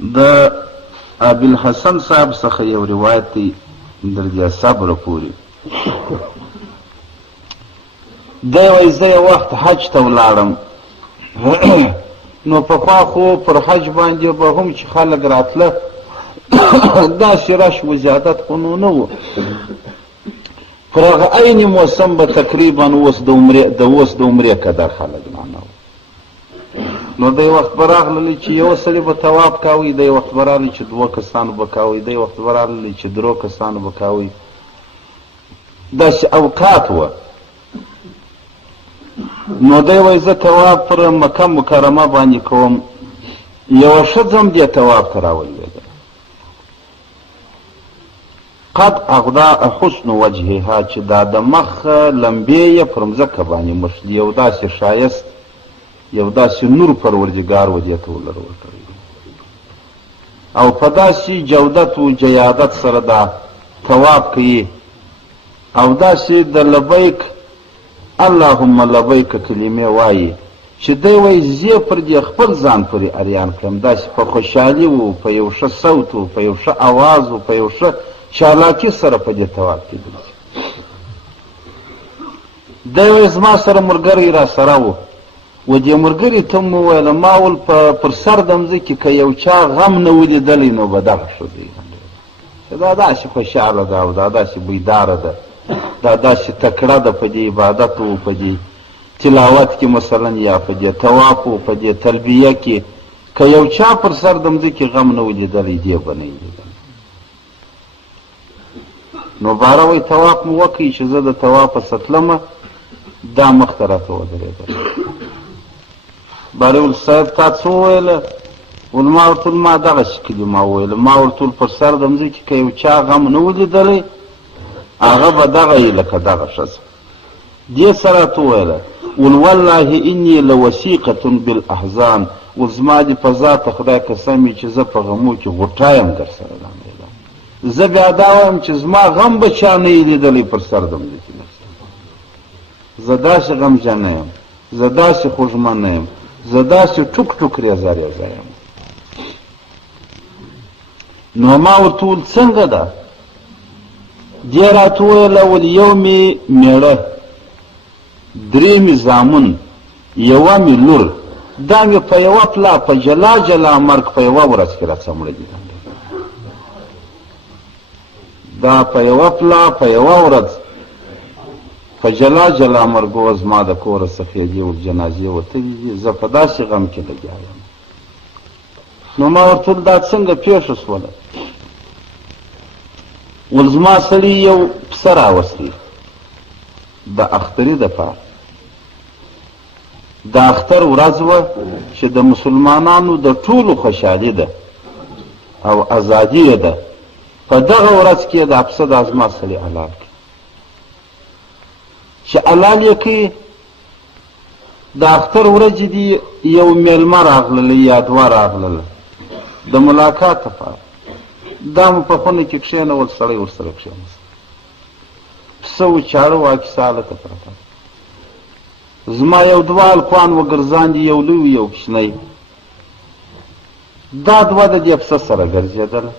د ابوالحسن صاحب څخه یو روایت دی درجه صبر پورې. دی وایي زه یو وخت حج ته ولاړم نو پخوا خو پر حج باندې به هم چې خلک راتله داسې رش و زیادت خو نو نه و. پر هغه عین موسم به تقریبا اوس د عمرې قدر خلک رانه و. نو دی وخت به راغللی چې یو سړي به طواف کاوی، دی وخت به راغلی چې 2 کسانو به کاوی، دی وخت به راغلی چې 3 کسانو به کاوی. داسې اوقات وه. نو دی وایي زه طواف پر مکه مکرمه باندې کوم، یوه ښځه هم دې طواف ته راولوېده. قد اغدا حسن وجهها، چې دا د مخ لمبې یې پر مځکه باندې مشلي، یو داسې ښایست، یو داسې نور پروردګار و دې ته ولر ورکړی او په داسې جودت و جیادت سره دا طواف کوي او داسې د لبیک اللهم لبیک کلمې وایي چې دی وایي زه پر دې خپل ځان پورې اریان کړم. داسې په خوشحالي و، په یو ښه صوت و، په یو ښه اواز و، په یو ښه چالاکي سره په دې طواف کېدل. دی وایي زما سره ملګری را سره و و دې ملګري ته مو وویله ما ول پر سر د مځکې که یو چا غم نه ولیدلی نو به دغه ښځه چې دا داسې خوشحاله ده او دا داسې بیداره ده، دا داسې تکړه ده په دې عبادت و په دې تلاوت کې مثلا یا په دې طواف و په دې تلبیه کې که یو چا پر سر د مځکې غم نه ولیدلی دې به نه لیدلی. نو باره وایي طواف مو وکړئ چې زه د طوافه ستلمه دا مخ ته راته ودرېدل. باره ول صاحب تا څه وویله؟ ول ما ورته ما دغسې کلمه وویله، ما ورته پر سر د مځکې که یو چا غم نه ولیدلی هغه به دغه یې لکه دغه ښځه. دې څه راته وویله؟ ول والله اني لوثیقة بالاحزان، ول زما دې په ذاته خدای قسم وي چې زه په غمو کې غوټه یم در سره لاندې. زه بیا دا وایم چې زما غم به چا نه یې لیدلی پر سر د مځکې زه داسې غمجن نه یم، زه داسې خوږمن یم، زه داسې ټوک ټوک ریزه ریزه یم. نو ما ورته وویل څنګه ده؟ دې راته وویله ول یو مې مېړه، 3 مې زامن، یوه مې لور، دا مې په یوه پلا په جلا جلا مرګ په یوه ورځ کې راڅمړه دي. دا په یوه پلا په یوه ورځ په جلا جلا مرګو زما د کوره سفیدې ور جنازې وتلي دي، زه په داسې غم کې لګیا یم. نو ما ورته ویل دا څنګه پېښه شوله؟ ول زما سړي یو پسه راوستی د اختري دپاره. د اختر ورځ وه چې د مسلمانانو د ټولو خوشحالي ده او ازادي یې ده. په دغه ورځ کې دا پسه دا زما سړي حلال کړي. چې حلال یې کړي د اختر ورځې دي یو میلمه راغلله یا 2 راغلله د ملاقات لپاره. دا مو په خونه کې کښېنول، سړی ورسره کښېناست، پسه و چاړه واکیسه هلته پرته. زما یو 2 هلکان وګرځاندي، یو لوی یو کوچنی. دا 2 د دې پسه سره ګرځېدله.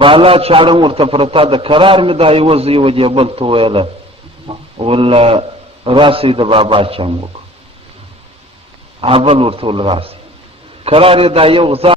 بالا چاړه ورته پرته ده، قرار مې دا یوه زه یوه دې بل ته وویله ول راسئ د بابا چم وکړو. بل ورته ول راسئ. قرار یې دا یو غذا